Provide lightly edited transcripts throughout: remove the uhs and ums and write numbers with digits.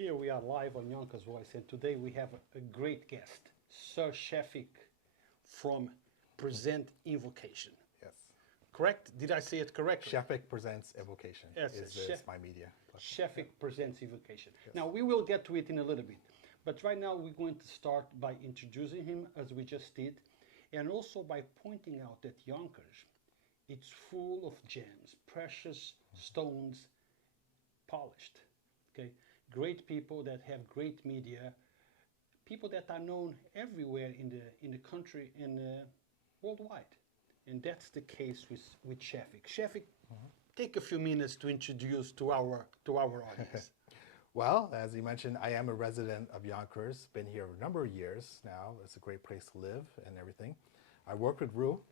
Here we are live on Yonkers Voice, and today we have a great guest, Sir Shefik from Present Invocation. Yes. Correct? Did I say it correctly? Shefik Presents Invocation Yes, is my media. Shefik Presents Invocation. Yes. Now, we will get to it in a little bit, but right now we're going to start by introducing him, as we just did, and also by pointing out that Yonkers, it's full of gems, precious stones, polished. Okay? Great people that have great media, people that are known everywhere in the country and worldwide. And that's the case with Shefik. Shefik, take a few minutes to introduce to our audience. Well, as you mentioned, I am a resident of Yonkers, been here a number of years now. It's a great place to live and everything. I worked with Rue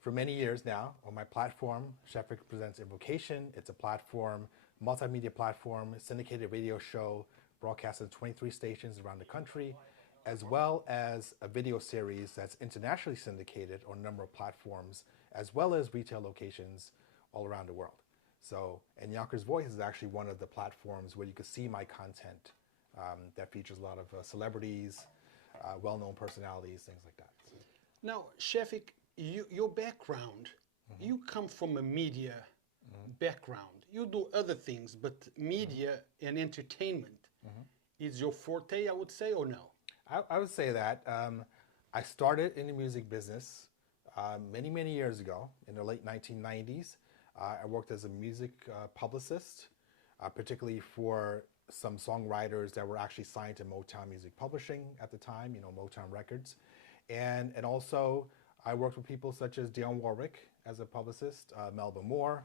for many years now on my platform, Shefik Presents Invocation. It's a platform, multimedia platform, syndicated radio show, broadcast in 23 stations around the country, as well as a video series that's internationally syndicated on a number of platforms, as well as retail locations all around the world. So, and Yonkers Voice is actually one of the platforms where you can see my content that features a lot of celebrities, well-known personalities, things like that. So. Now, Shefik, your background, you come from a media background. You do other things, but media and entertainment is your forte, I would say, or no? I would say that. I started in the music business many, many years ago, in the late 1990s. I worked as a music publicist, particularly for some songwriters that were actually signed to Motown Music Publishing at the time, you know, Motown Records. And also, I worked with people such as Dionne Warwick as a publicist, Melba Moore,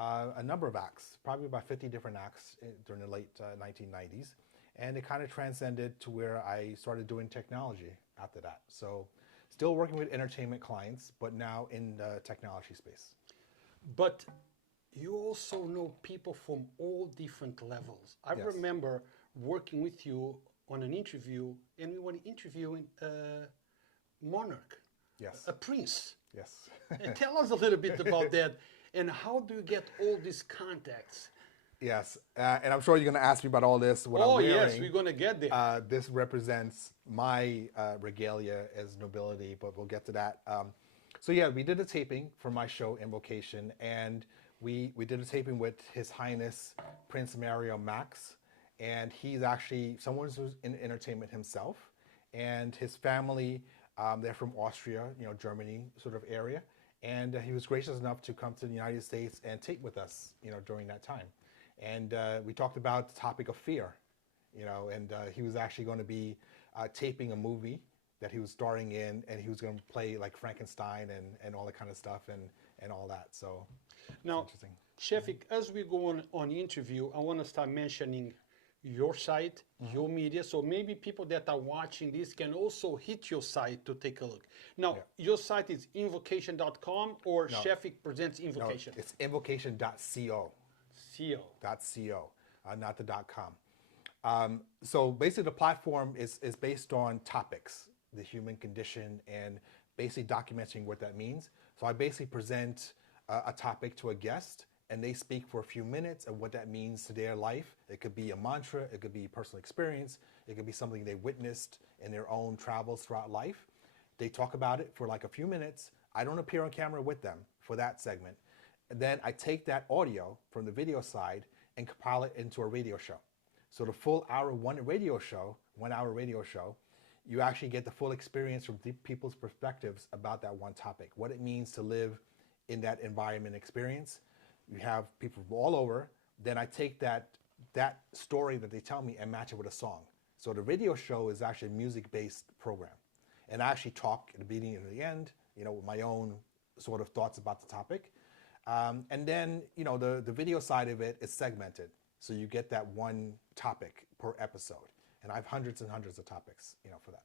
a number of acts, probably about 50 different acts during the late 1990s. And it kind of transcended to where I started doing technology after that. So still working with entertainment clients, but now in the technology space. But you also know people from all different levels. I remember working with you on an interview, and we were interviewing monarch, a prince. Yes. And tell us a little bit about that, and how do you get all these contacts? Yes, and I'm sure you're going to ask me about all this. What I'm wearing. Yes, we're going to get there. This represents my regalia as nobility, but we'll get to that. So yeah, we did a taping for my show, Invocation, and we did a taping with His Highness Prince Mario Max, and he's actually someone who's in entertainment himself, and his family, they're from Austria, you know, Germany sort of area, and he was gracious enough to come to the United States and tape with us, you know, during that time. And we talked about the topic of fear, you know, and he was actually going to be taping a movie that he was starring in, and he was going to play like Frankenstein and all that kind of stuff and all that. So now, Shefik, as we go on interview, I want to start mentioning your site, your media, so maybe people that are watching this can also hit your site to take a look. Now, your site is invocation.com or Shefik Presents Invocation? No, it's invocation.co. .co, not the .com. So basically the platform is based on topics, the human condition, and basically documenting what that means. So I basically present a topic to a guest, and they speak for a few minutes of what that means to their life. It could be a mantra, it could be personal experience, it could be something they witnessed in their own travels throughout life. They talk about it for like a few minutes. I don't appear on camera with them for that segment. And then I take that audio from the video side and compile it into a radio show. So the full hour, 1 hour radio show, you actually get the full experience from people's perspectives about that one topic, what it means to live in that environment experience. You have people from all over. Then I take that story that they tell me and match it with a song. So the radio show is actually a music-based program. And I actually talk at the beginning and the end, you know, with my own sort of thoughts about the topic. And then, you know, the video side of it is segmented. So you get that one topic per episode. And I have hundreds and hundreds of topics, you know, for that.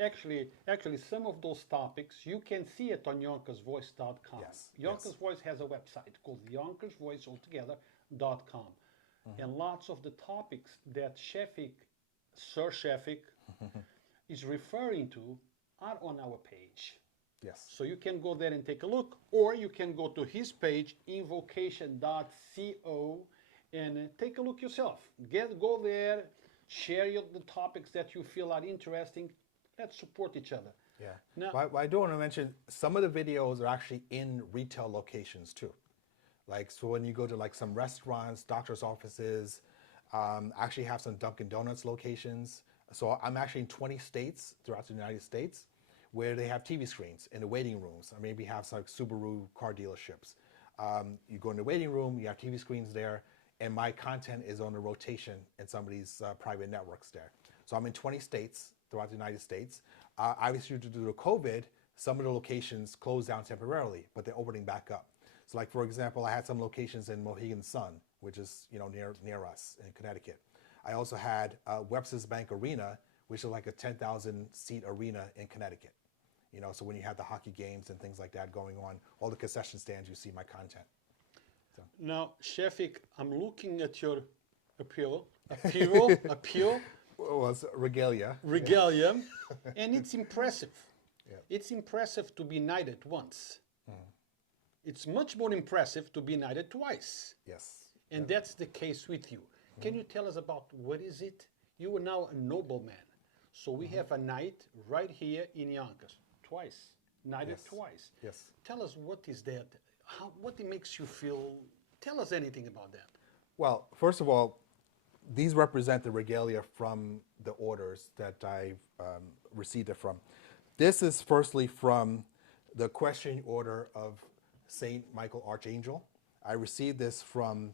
Actually, some of those topics, you can see it on YonkersVoice.com. Yes. Yonkers Voice has a website called YonkersVoiceAltogether.com. And lots of the topics that Sir Shefik, is referring to are on our page. Yes. So you can go there and take a look, or you can go to his page, invocation.co, and take a look yourself. Go there, share the topics that you feel are interesting. Let's support each other. Yeah. Now, well, I do want to mention some of the videos are actually in retail locations too. Like, so when you go to like some restaurants, doctor's offices, actually have some Dunkin' Donuts locations. So I'm actually in 20 states throughout the United States where they have TV screens in the waiting rooms. Or maybe have some like Subaru car dealerships. You go in the waiting room, you have TV screens there, and my content is on a rotation in some of these private networks there. So I'm in 20 states throughout the United States. Obviously, due to COVID, some of the locations closed down temporarily, but they're opening back up. So like, for example, I had some locations in Mohegan Sun, which is, you know, near us in Connecticut. I also had Webster's Bank Arena, which is like a 10,000 seat arena in Connecticut. You know, so when you have the hockey games and things like that going on, all the concession stands, you see my content. So. Now, Shefik, I'm looking at your appeal. Well, it's regalia. Regalia, and it's impressive. Yeah. It's impressive to be knighted once. It's much more impressive to be knighted twice. Yes. And that's the case with you. Can you tell us about what is it? You are now a nobleman. So we have a knight right here in Yonkers. Twice. Knighted twice. Yes. Tell us what is that? What it makes you feel? Tell us anything about that. Well, first of all, these represent the regalia from the orders that I've received it from. This is firstly from the Equestrian Order of Saint Michael Archangel. I received this from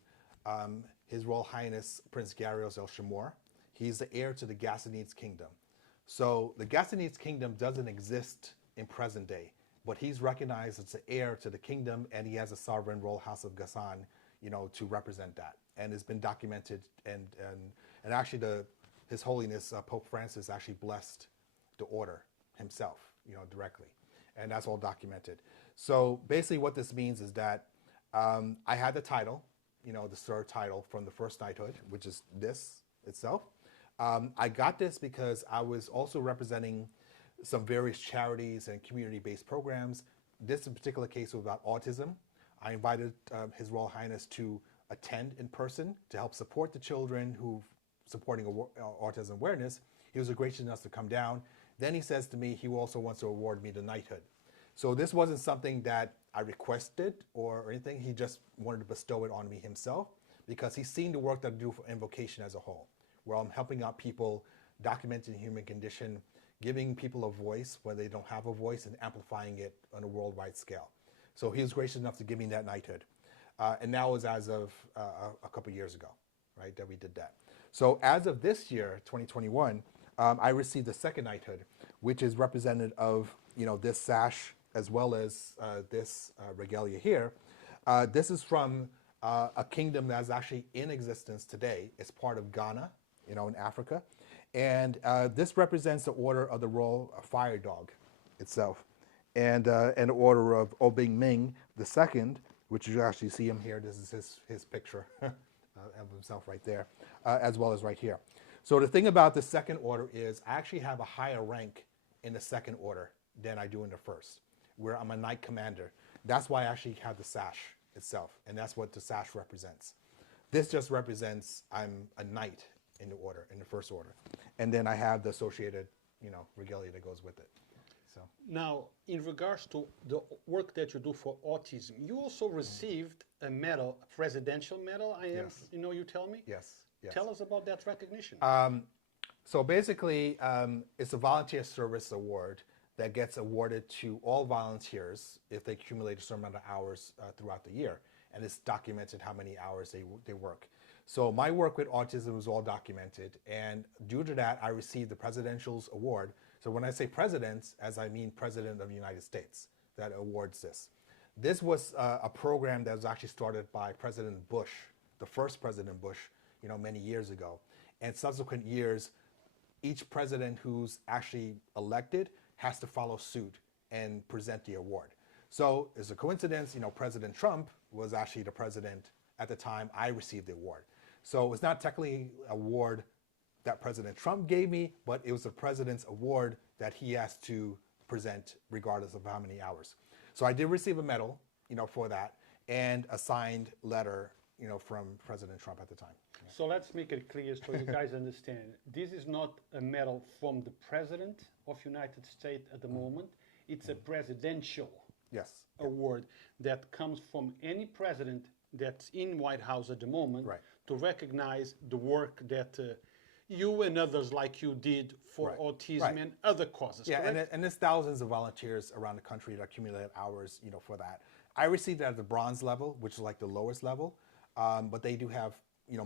His Royal Highness Prince Garios El Shamor. He's the heir to the Ghassanid kingdom. So the Ghassanid kingdom doesn't exist in present day, but he's recognized as the heir to the kingdom, and he has a sovereign royal house of Ghassan, you know, to represent that. And it's been documented, and actually His Holiness Pope Francis actually blessed the order himself, you know, directly. And that's all documented. So basically what this means is that I had the title, you know, the Sir title from the first knighthood, which is this itself. I got this because I was also representing some various charities and community-based programs. This in particular case was about autism. I invited His Royal Highness to attend in person to help support the children who supporting autism awareness. He was gracious enough to come down. Then he says to me he also wants to award me the knighthood. So this wasn't something that I requested or anything. He just wanted to bestow it on me himself because he's seen the work that I do for Invocation as a whole, where I'm helping out people, documenting the human condition, giving people a voice where they don't have a voice, and amplifying it on a worldwide scale. So he was gracious enough to give me that knighthood. And that was as of a couple years ago, right, that we did that. So as of this year, 2021, I received the second knighthood, which is representative of, you know, this sash as well as this regalia here. This is from a kingdom that's actually in existence today. It's part of Ghana, you know, in Africa. And this represents the Order of the Royal Fire Dog itself. And the Order of Obing Ming II, which you actually see him here. This is his picture of himself right there, as well as right here. So the thing about the second order is I actually have a higher rank in the second order than I do in the first, where I'm a knight commander. That's why I actually have the sash itself, and that's what the sash represents. This just represents I'm a knight in the order, in the first order. And then I have the associated, you know, regalia that goes with it. So now, in regards to the work that you do for autism, you also received a medal, a presidential medal, you know, you tell me? Yes. Yes. Tell us about that recognition. So basically, it's a volunteer service award that gets awarded to all volunteers if they accumulate a certain amount of hours throughout the year. And it's documented how many hours they work. So my work with autism was all documented. And due to that, I received the Presidential's Award. So when I say presidents, as I mean President of the United States that awards this. This was a program that was actually started by President Bush, the first President Bush, you know, many years ago. And subsequent years, each president who's actually elected has to follow suit and present the award. So it's a coincidence, you know, President Trump was actually the president at the time I received the award. So it's not technically an award that President Trump gave me, but it was the president's award that he has to present regardless of how many hours. So I did receive a medal, you know, for that, and a signed letter from President Trump at the time. So let's make it clear so you guys understand. This is not a medal from the President of United States at the moment. It's a presidential award that comes from any president that's in White House at the moment to recognize the work that you and others like you did for autism and other causes. Yeah, and there's thousands of volunteers around the country that accumulate hours, for that. I received it at the bronze level, which is like the lowest level, but they do have,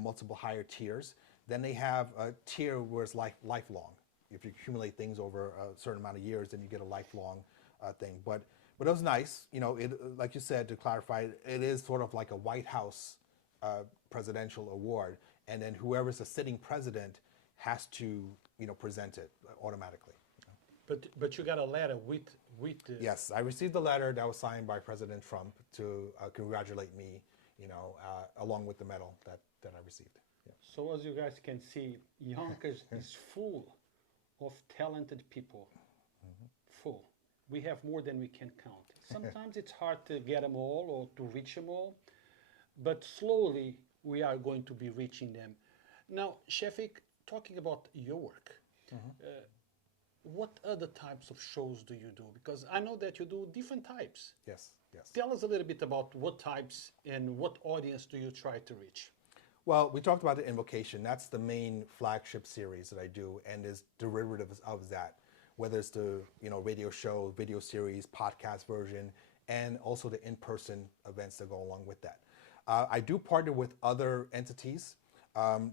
multiple higher tiers. Then they have a tier where it's lifelong. If you accumulate things over a certain amount of years, then you get a lifelong thing. But it was nice, like you said, to clarify, it is sort of like a White House presidential award, and then whoever's a sitting president has to, present it automatically. But you got a letter with Yes, I received a letter that was signed by President Trump to congratulate me, along with the medal that I received. Yeah. So as you guys can see, Yonkers is full of talented people. Full. We have more than we can count. Sometimes it's hard to get them all or to reach them all, but slowly we are going to be reaching them. Now, Shefik, talking about your work, what other types of shows do you do? Because I know that you do different types. Yes. Tell us a little bit about what types and what audience do you try to reach? Well, we talked about the Invocation. That's the main flagship series that I do, and there's derivatives of that, whether it's the radio show, video series, podcast version, and also the in-person events that go along with that. I do partner with other entities.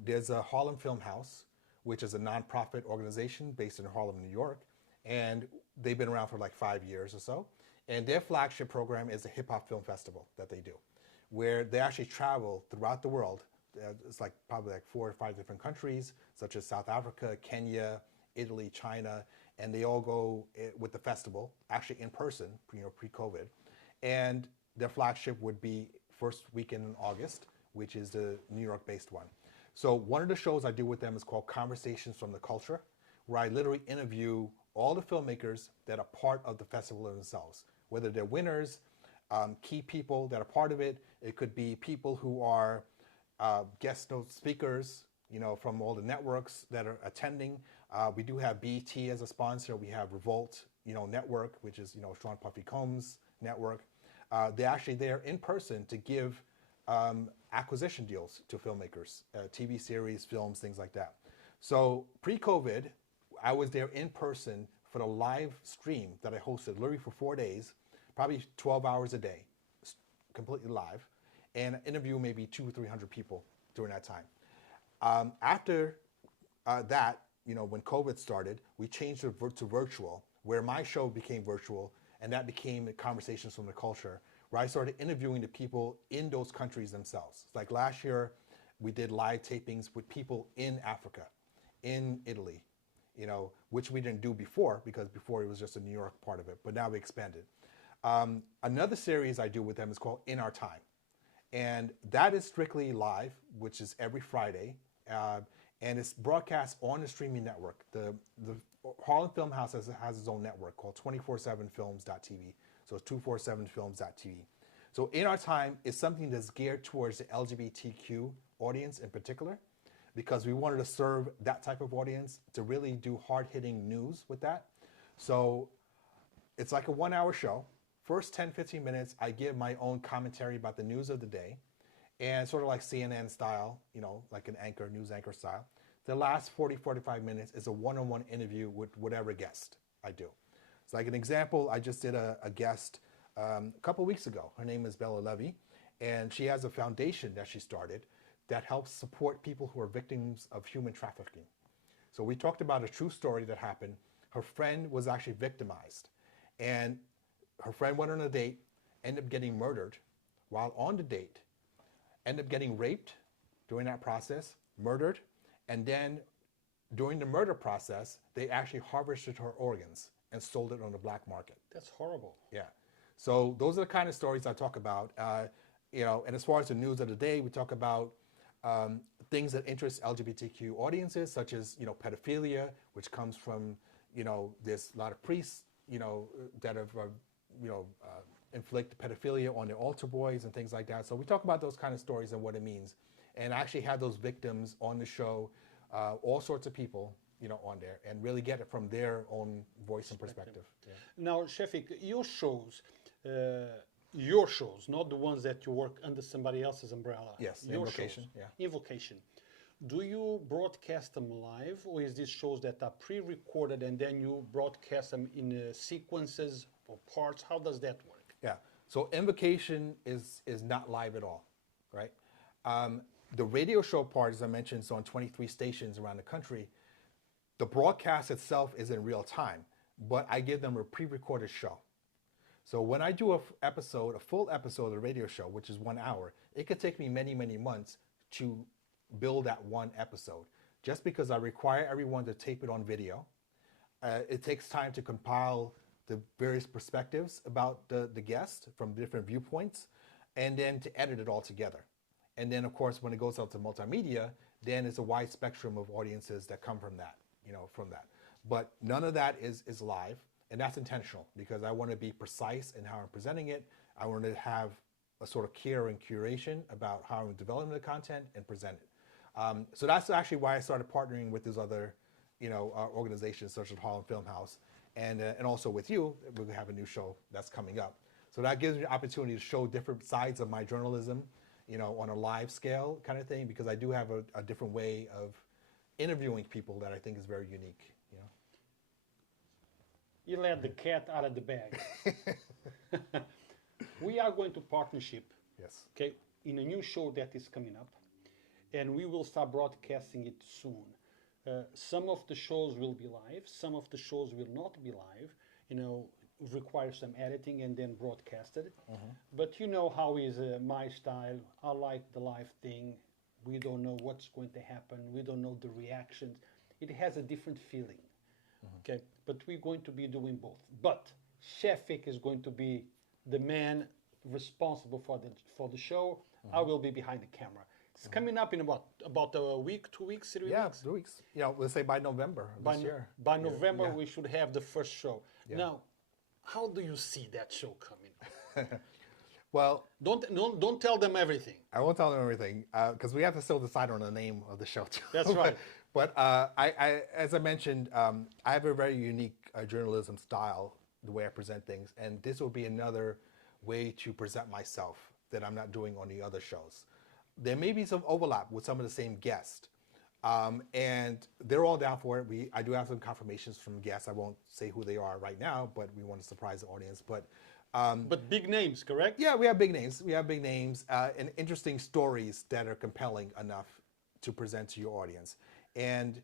There's a Harlem Film House, which is a nonprofit organization based in Harlem, New York, and they've been around for like 5 years or so. And their flagship program is a hip-hop film festival that they do, where they actually travel throughout the world. It's like probably like 4 or 5 different countries, such as South Africa, Kenya, Italy, China, and they all go with the festival, actually in person, pre-COVID. And their flagship would be first weekend in August, which is the New York-based one. So one of the shows I do with them is called Conversations from the Culture, where I literally interview all the filmmakers that are part of the festival themselves, whether they're winners, key people that are part of it. It could be people who are guest note speakers, from all the networks that are attending. We do have BET as a sponsor. We have Revolt, network, which is, Sean Puffy Combs network. They're actually there in person to give acquisition deals to filmmakers, TV series, films, things like that. So pre-COVID, I was there in person for the live stream that I hosted literally for 4 days, probably 12 hours a day, completely live, and interview maybe 200 or 300 people during that time. After that, when COVID started, we changed it to virtual, where my show became virtual, and that became Conversations from the Culture, where I started interviewing the people in those countries themselves. Like last year, we did live tapings with people in Africa, in Italy, which we didn't do before, because before it was just a New York part of it, but now we expanded. Another series I do with them is called In Our Time. And that is strictly live, which is every Friday. And it's broadcast on the streaming network. The Harlem Film House has its own network called 247films.tv. So it's 247films.tv. So In Our Time is something that's geared towards the LGBTQ audience in particular, because we wanted to serve that type of audience to really do hard-hitting news with that. So it's like a 1-hour show. First 10, 15 minutes, I give my own commentary about the news of the day, and sort of like CNN style, like an anchor, news anchor style. The last 40, 45 minutes is a one-on-one interview with whatever guest I do. So like an example, I just did a guest a couple weeks ago. Her name is Bella Levy, and she has a foundation that she started that helps support people who are victims of human trafficking. So we talked about a true story that happened. Her friend was actually victimized, and her friend went on a date, ended up getting murdered while on the date, ended up getting raped during that process, murdered, and then during the murder process, they actually harvested her organs and sold it on the black market. That's horrible. Yeah. So those are the kind of stories I talk about. And as far as the news of the day, we talk about things that interest LGBTQ audiences, such as, pedophilia, which comes from, there's a lot of priests, that have, inflict pedophilia on their altar boys and things like that. So we talk about those kind of stories and what it means. And I actually have those victims on the show, all sorts of people, on there, and really get it from their own voice and perspective. Yeah. Now, Shefik, your shows, not the ones that you work under somebody else's umbrella. Yes, your Invocation. Shows, yeah. Invocation. Do you broadcast them live, or is these shows that are pre-recorded and then you broadcast them in sequences or parts? How does that work? Yeah. So Invocation is not live at all, right? The radio show part, as I mentioned, is on 23 stations around the country. The broadcast itself is in real time, but I give them a pre-recorded show. So when I do a full episode of the radio show, which is 1 hour, it could take me many, many months to build that one episode. Just because I require everyone to tape it on video, it takes time to compile the various perspectives about the guest from different viewpoints, and then to edit it all together. And then, of course, when it goes out to multimedia, then it's a wide spectrum of audiences that come from that, But none of that is live, and that's intentional because I want to be precise in how I'm presenting it. I want to have a sort of care and curation about how I'm developing the content and present it. So that's actually why I started partnering with these other, organizations such as Harlem Film House, and also with you. We have a new show that's coming up. So that gives me the opportunity to show different sides of my journalism, on a live scale kind of thing, because I do have a different way of interviewing people that I think is very unique. You let the cat out of the bag. We are going to partnership. Yes. Okay, in a new show that is coming up, and we will start broadcasting it soon. Some of the shows will be live. Some of the shows will not be live. Require some editing and then broadcasted. But you know how is my style. I like the live thing. We don't know what's going to happen. We don't know the reactions. It has a different feeling. Okay, but we're going to be doing both. But Shefik is going to be the man responsible for the show. I will be behind the camera. It's coming up in about a week, 2 weeks, 3 weeks? Yeah, 2 weeks. Let's say by November this year. By November, we should have the first show. Yeah. Now, how do you see that show coming? Well, don't tell them everything. I won't tell them everything because we have to still decide on the name of the show too. That's right. But I, as I mentioned, I have a very unique journalism style, the way I present things, and this will be another way to present myself that I'm not doing on the other shows. There may be some overlap with some of the same guests, and they're all down for it. I do have some confirmations from guests. I won't say who they are right now, but we want to surprise the audience. But big names, correct? Yeah, we have big names. We have big names and interesting stories that are compelling enough to present to your audience. And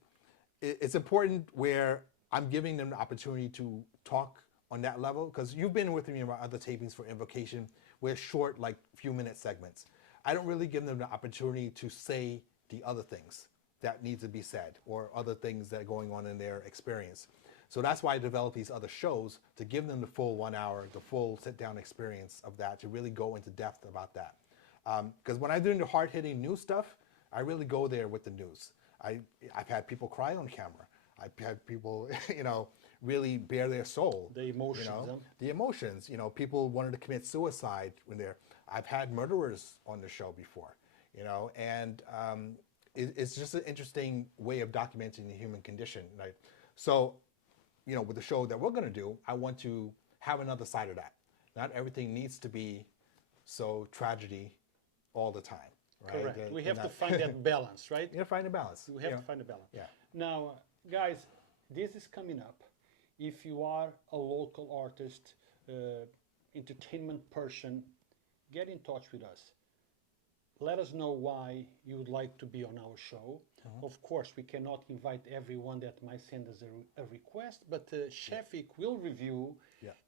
it's important where I'm giving them the opportunity to talk on that level, because you've been with me in my other tapings for Invocation. We're short, like few-minute segments. I don't really give them the opportunity to say the other things that need to be said or other things that are going on in their experience. So that's why I develop these other shows, to give them the full 1 hour, the full sit-down experience of that, to really go into depth about that. Because when I'm doing the hard-hitting news stuff, I really go there with the news. I've had people cry on camera. I've had people, really bare their soul. The emotions. The emotions. People wanted to commit suicide when they're. I've had murderers on the show before, and it's just an interesting way of documenting the human condition. Right? So, with the show that we're going to do, I want to have another side of that. Not everything needs to be so tragedy all the time. Right? Correct. We have to find that balance, right? You have to find a balance. We have to find a balance. Yeah. Now, guys, this is coming up. If you are a local artist, entertainment person, get in touch with us. Let us know why you would like to be on our show. Of course, we cannot invite everyone that might send us a request, but Shefik will review,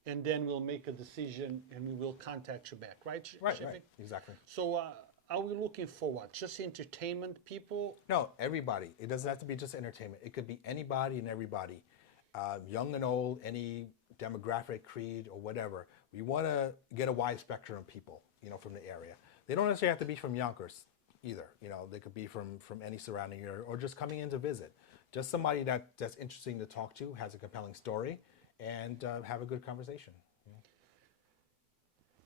and then we'll make a decision, and we will contact you back, right, Shefik? Right, exactly. So are we looking for what? Just entertainment people? No, everybody. It doesn't have to be just entertainment. It could be anybody and everybody, young and old, any demographic, creed, or whatever. We want to get a wide spectrum of people, from the area. They don't necessarily have to be from Yonkers either. They could be from any surrounding area or just coming in to visit. Just somebody that's interesting to talk to, has a compelling story, and have a good conversation.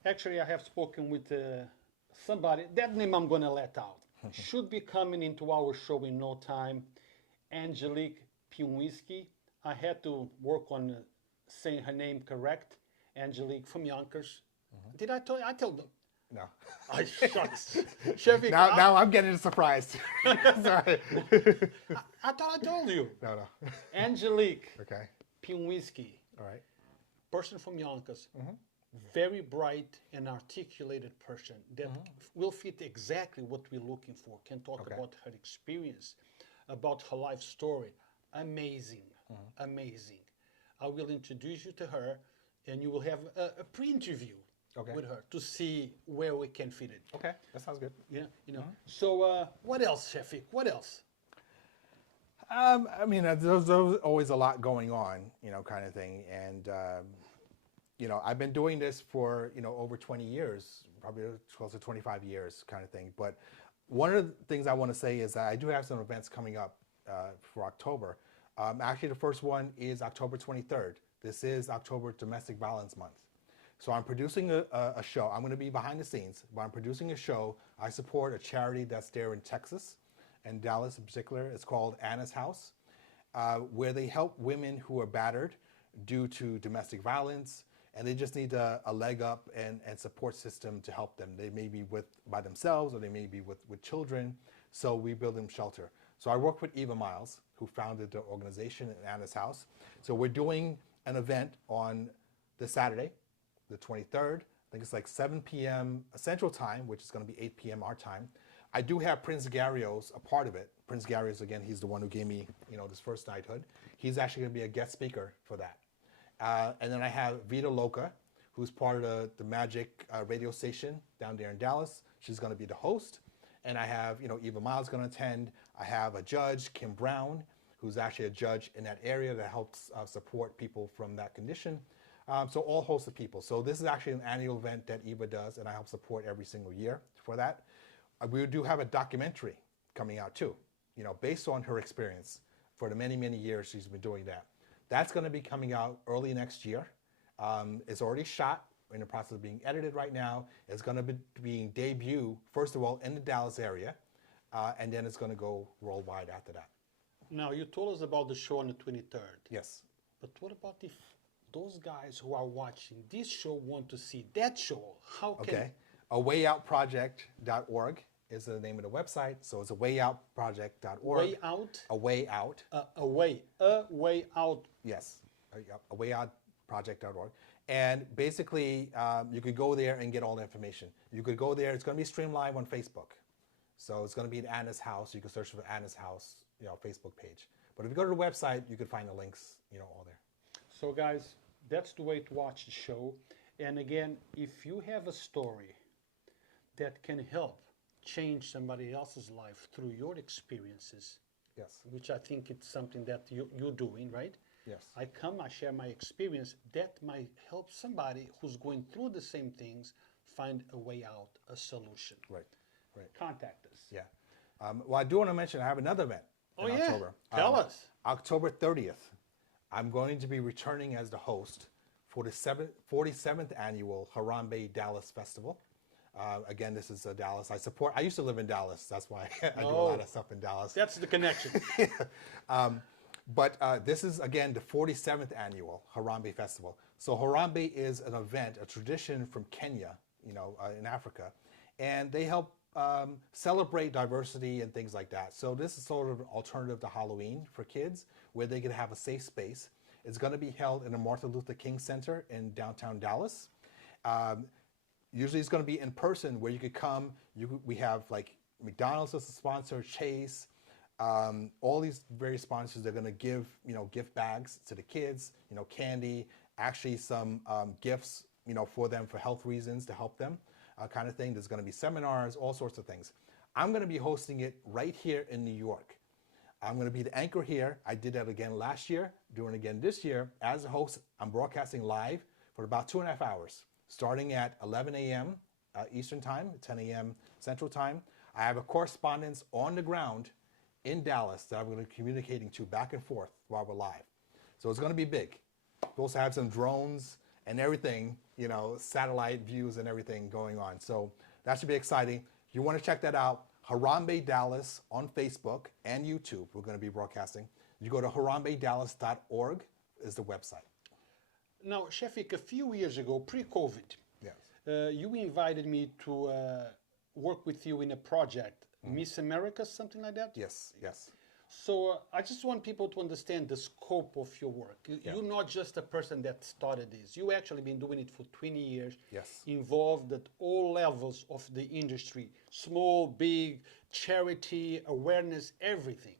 Actually, I have spoken with somebody. That name I'm going to let out. Should be coming into our show in no time. Angelique Piwinski. I had to work on saying her name correct. Angelique from Yonkers. Did I tell you? I told them. No. I shucks. Shefik, now I'm getting surprised. Sorry. I thought I told you. No. Angelique Okay. Piwinski. All right. Person from Yonkers. Very bright and articulated person that will fit exactly what we're looking for. Can talk about her experience, about her life story. Amazing. Amazing. I will introduce you to her, and you will have a pre-interview with her to see where we can fit it. Okay, that sounds good. Yeah, you know. So what else, Shefik? What else? I mean, there's always a lot going on, you know, kind of thing. And, you know, I've been doing this for, you know, over 20 years, probably close to 25 years kind of thing. But one of the things I want to say is that I do have some events coming up for October. Actually, the first one is October 23rd. This is October Domestic Violence Month. So I'm producing a show. I'm going to be behind the scenes, but I'm producing a show. I support a charity that's there in Texas and Dallas in particular. It's called Anna's House, where they help women who are battered due to domestic violence, and they just need a leg up and support system to help them. They may be by themselves, or they may be with children, so we build them shelter. So I work with Eva Miles, who founded the organization in Anna's House. So we're doing an event on this Saturday, the 23rd. I think it's like 7 p.m. Central Time, which is going to be 8 p.m. our time. I do have Prince Garrios a part of it. Prince Garrios, again, he's the one who gave me, you know, this first knighthood. He's actually going to be a guest speaker for that. And then I have Vita Loca, who's part of the Magic radio station down there in Dallas. She's going to be the host. And I have, you know, Eva Miles going to attend. I have a judge, Kim Brown, who's actually a judge in that area that helps support people from that condition. So all hosts of people. So this is actually an annual event that Eva does, and I help support every single year for that. We do have a documentary coming out too, you know, based on her experience for the many, many years she's been doing that. That's going to be coming out early next year. It's already shot, in the process of being edited right now. It's going to be being debuted, first of all, in the Dallas area, and then it's going to go worldwide after that. Now, you told us about the show on the 23rd. Yes. But what about if those guys who are watching this show want to see that show? How can... Okay. awayoutproject.org is the name of the website. So it's awayoutproject.org. Way out? A way out. A way out. Yes. awayoutproject.org. And basically, you could go there and get all the information. You could go there. It's going to be streamed live on Facebook. So it's going to be at Anna's House. You can search for Anna's House, you know, Facebook page. But if you go to the website, you can find the links, you know, all there. So guys, that's the way to watch the show. And again, if you have a story that can help change somebody else's life through your experiences, yes, which I think it's something that you're doing, right? Yes. I share my experience, that might help somebody who's going through the same things find a way out, a solution. Right, right. Contact us. Yeah. Well, I do want to mention I have another event in October. Tell us. October 30th, I'm going to be returning as the host for the 47th annual Harambe Dallas Festival. Again, this is Dallas. I used to live in Dallas. That's why I do a lot of stuff in Dallas. That's the connection. But this is, again, the 47th annual Harambe Festival. So Harambe is an event, a tradition from Kenya, you know, in Africa. And they help celebrate diversity and things like that. So this is sort of an alternative to Halloween for kids, where they can have a safe space. It's going to be held in the Martin Luther King Center in downtown Dallas. Usually it's going to be in person, where you could come. We have like McDonald's as a sponsor, Chase, all these various sponsors. They're going to give, you know, gift bags to the kids, you know, candy, actually some gifts, you know, for them for health reasons to help them, kind of thing. There's going to be seminars, all sorts of things. I'm going to be hosting it right here in New York. I'm going to be the anchor here. I did that again last year, doing it again this year. As a host, I'm broadcasting live for about 2.5 hours, starting at 11 a.m. Eastern Time, 10 a.m. Central Time. I have a correspondent on the ground in Dallas that I'm going to be communicating to back and forth while we're live. So it's going to be big. We also have some drones and everything, you know, satellite views and everything going on. So that should be exciting. You want to check that out. Harambe Dallas on Facebook and YouTube. We're going to be broadcasting. You go to harambedallas.org is the website. Now, Shefik, a few years ago, pre-COVID, Yes. You invited me to work with you in a project, Miss America, something like that? Yes, yes. So I just want people to understand the scope of your work. You're not just a person that started this. You actually been doing it for 20 years, Yes. involved at all levels of the industry, small, big, charity, awareness, everything.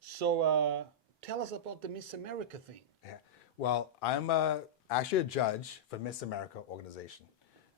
So tell us about the Miss America thing. Yeah. Well, I'm actually a judge for Miss America organization,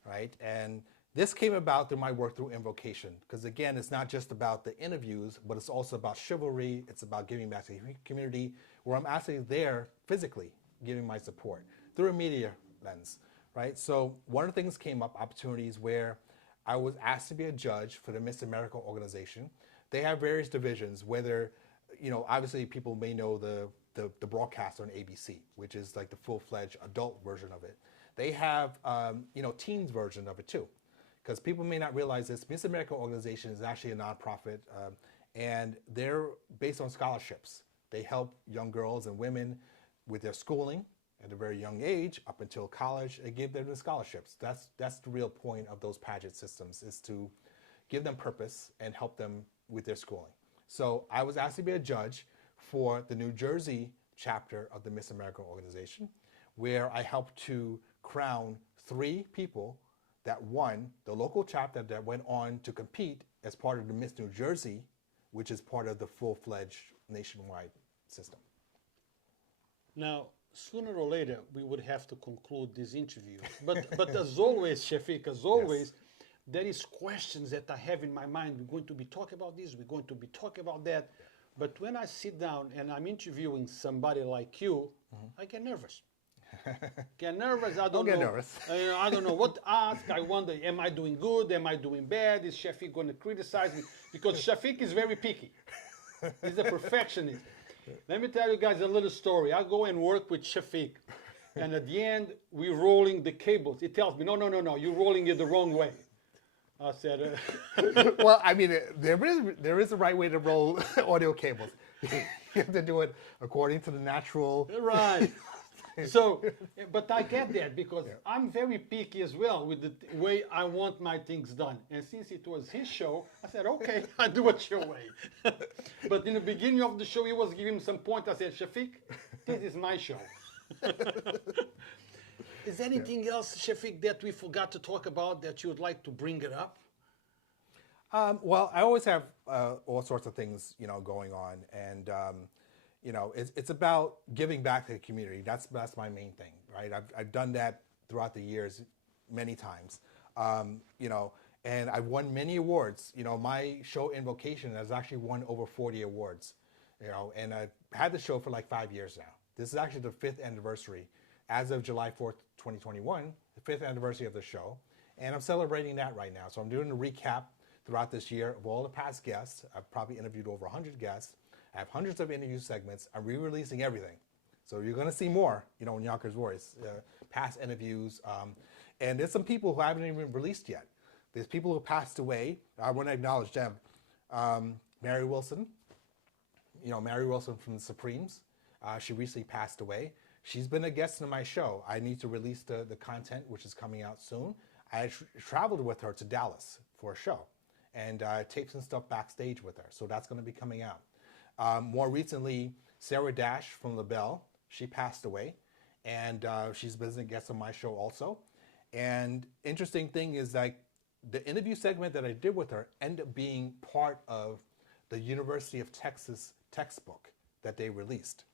right? And this came about through my work through Invocation, because again, it's not just about the interviews, but it's also about chivalry. It's about giving back to the community, where I'm actually there physically giving my support through a media lens, right? So one of the things came up, opportunities where I was asked to be a judge for the Miss America organization. They have various divisions, whether, you know, obviously people may know the broadcast on ABC, which is like the full-fledged adult version of it. They have, you know, teens version of it too. Because people may not realize this, Miss America organization is actually a nonprofit, and they're based on scholarships. They help young girls and women with their schooling at a very young age up until college and give them the scholarships. That's the real point of those pageant systems, is to give them purpose and help them with their schooling. So I was asked to be a judge for the New Jersey chapter of the Miss America organization, where I helped to crown 3 people that won the local chapter that went on to compete as part of the Miss New Jersey, which is part of the full-fledged nationwide system. Now, sooner or later, we would have to conclude this interview. But as always, Shefik, as always, there is questions that I have in my mind. We're going to be talking about this, we're going to be talking about that. But when I sit down and I'm interviewing somebody like you, I get nervous. Get nervous. I don't get know. Nervous. I don't know what to ask. I wonder, am I doing good? Am I doing bad? Is Shefik going to criticize me? Because Shefik is very picky. He's a perfectionist. Let me tell you guys a little story. I go and work with Shefik, and at the end, we're rolling the cables. He tells me, no, you're rolling it the wrong way. I said, Well, I mean, there is a right way to roll audio cables. You have to do it according to the natural. Right. So, but I get that because I'm very picky as well with the way I want my things done. And since it was his show, I said, okay, I'll do it your way. But in the beginning of the show, he was giving some point. I said, Shefik, this is my show. Is there anything else, Shefik, that we forgot to talk about that you would like to bring it up? Well, I always have all sorts of things, you know, going on, and you know, it's about giving back to the community. That's my main thing, right? I've done that throughout the years many times, you know, and I've won many awards. You know, my show Invocation has actually won over 40 awards, you know, and I've had the show for like 5 years now. This is actually the 5th anniversary. As of July 4th, 2021, the 5th anniversary of the show, and I'm celebrating that right now. So I'm doing a recap throughout this year of all the past guests. I've probably interviewed over 100 guests. I have hundreds of interview segments. I'm re-releasing everything. So you're going to see more, you know, in Yonkers Voice, past interviews. And there's some people who haven't even released yet. There's people who passed away. I want to acknowledge them. Mary Wilson, you know, Mary Wilson from the Supremes. She recently passed away. She's been a guest in my show. I need to release the content, which is coming out soon. I traveled with her to Dallas for a show and taped some stuff backstage with her. So that's going to be coming out. More recently, Sarah Dash from LaBelle, she passed away, and she's been a guest on my show also. And interesting thing is, like, the interview segment that I did with her ended up being part of the University of Texas textbook that they released.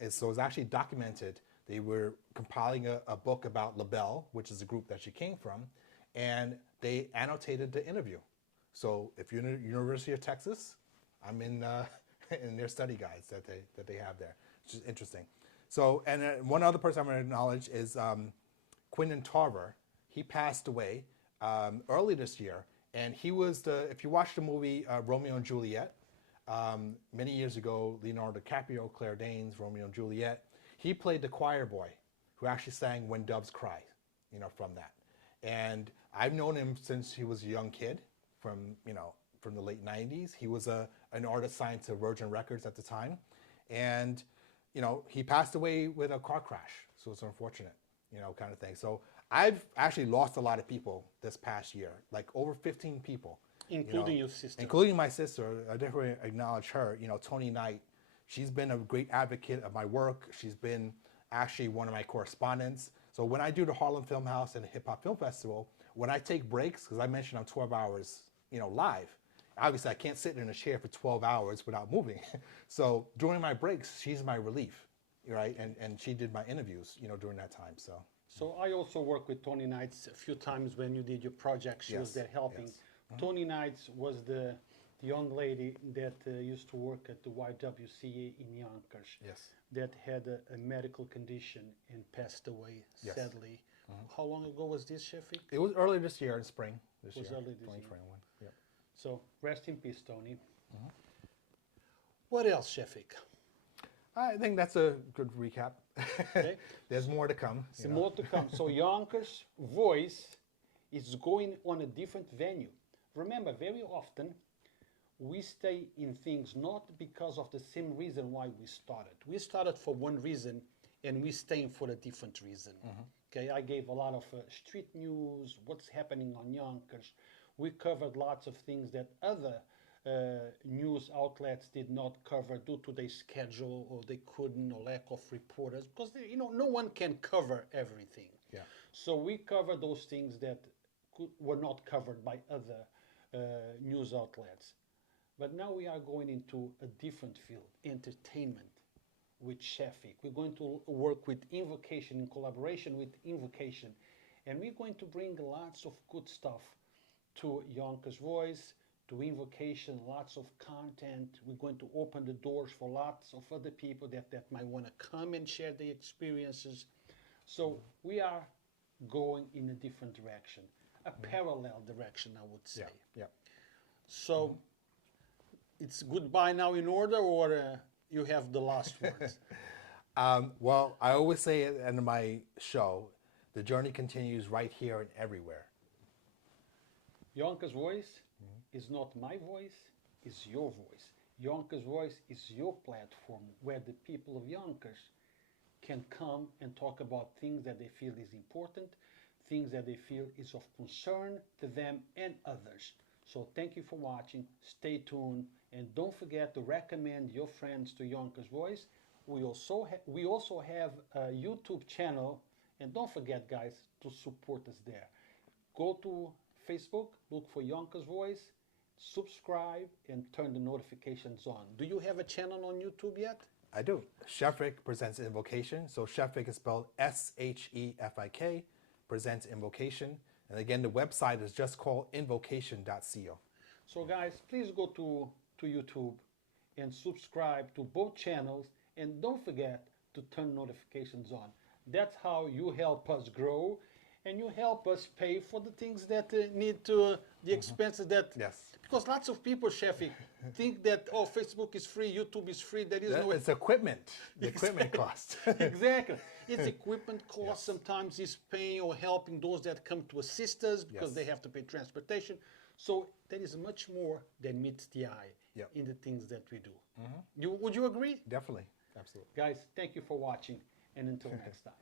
And so it's actually documented. They were compiling a book about LaBelle, which is the group that she came from, and they annotated the interview. So if you're in the University of Texas, I'm in their study guides that they have there, which is interesting. So, and one other person I'm going to acknowledge is Quentin Tarver. He passed away early this year, and he was if you watch the movie Romeo and Juliet, many years ago, Leonardo DiCaprio, Claire Danes, Romeo and Juliet, he played the choir boy who actually sang When Doves Cry, from that. And I've known him since he was a young kid from the late 90s. He was an artist signed to Virgin Records at the time. And, he passed away with a car crash. So it's unfortunate, kind of thing. So I've actually lost a lot of people this past year, like over 15 people. Including your sister. Including my sister. I definitely acknowledge her. Tony Knight, she's been a great advocate of my work. She's been actually one of my correspondents. So when I do the Harlem Film House and the Hip Hop Film Festival, when I take breaks, because I mentioned I'm 12 hours, live, obviously I can't sit in a chair for 12 hours without moving. So during my breaks, she's my relief, right? And she did my interviews, during that time, so. So I also worked with Tony Knights a few times when you did your project. She was there helping. Yes. Tony Knights was the young lady that used to work at the YWCA in Yonkers. Yes. That had a medical condition and passed away, Yes. sadly. How long ago was this, Shefik? It was early this year in spring. Early this year. 2021. Yep. So rest in peace, Tony. What else, Shefik? I think that's a good recap. Okay. There's more to come. There's more to come. So Yonkers Voice is going on a different venue. Remember, very often we stay in things not because of the same reason why we started. We started for one reason and we're staying for a different reason. Okay, I gave a lot of street news, what's happening on Yonkers. We covered lots of things that other news outlets did not cover due to their schedule, or they couldn't, or lack of reporters, because no one can cover everything. Yeah. So we cover those things that were not covered by other news outlets. But now we are going into a different field, entertainment, with Shefik. We're going to work with Invocation, in collaboration with Invocation. And we're going to bring lots of good stuff to Yonkers Voice, to Invocation, lots of content. We're going to open the doors for lots of other people that might want to come and share their experiences. So we are going in a different direction, a parallel direction, I would say. Yeah. So it's goodbye now in order, or you have the last words? Well, I always say at the end of my show, the journey continues right here and everywhere. Yonkers Voice is not my voice, it's your voice. Yonkers Voice is your platform where the people of Yonkers can come and talk about things that they feel is important, things that they feel is of concern to them and others. So thank you for watching, stay tuned, and don't forget to recommend your friends to Yonkers Voice. We also have a YouTube channel, and don't forget, guys, to support us there. Go to Facebook, look for Yonkers Voice, subscribe, and turn the notifications on. Do you have a channel on YouTube yet? I do. Shefik presents Invocation. So Shefik is spelled S-H-E-F-I-K, presents Invocation. And again, the website is just called invocation.co. So guys, please go to YouTube and subscribe to both channels, and don't forget to turn notifications on. That's how you help us grow, and you help us pay for the things that need to, the expenses that... Yes. Because lots of people, Shefik, think that, oh, Facebook is free, YouTube is free, there is no... It's equipment. The equipment cost. Exactly. It's equipment cost, sometimes it's paying or helping those that come to assist us because they have to pay transportation. So there is much more than meets the eye in the things that we do. Would you agree? Definitely. Absolutely. Guys, thank you for watching, and until next time.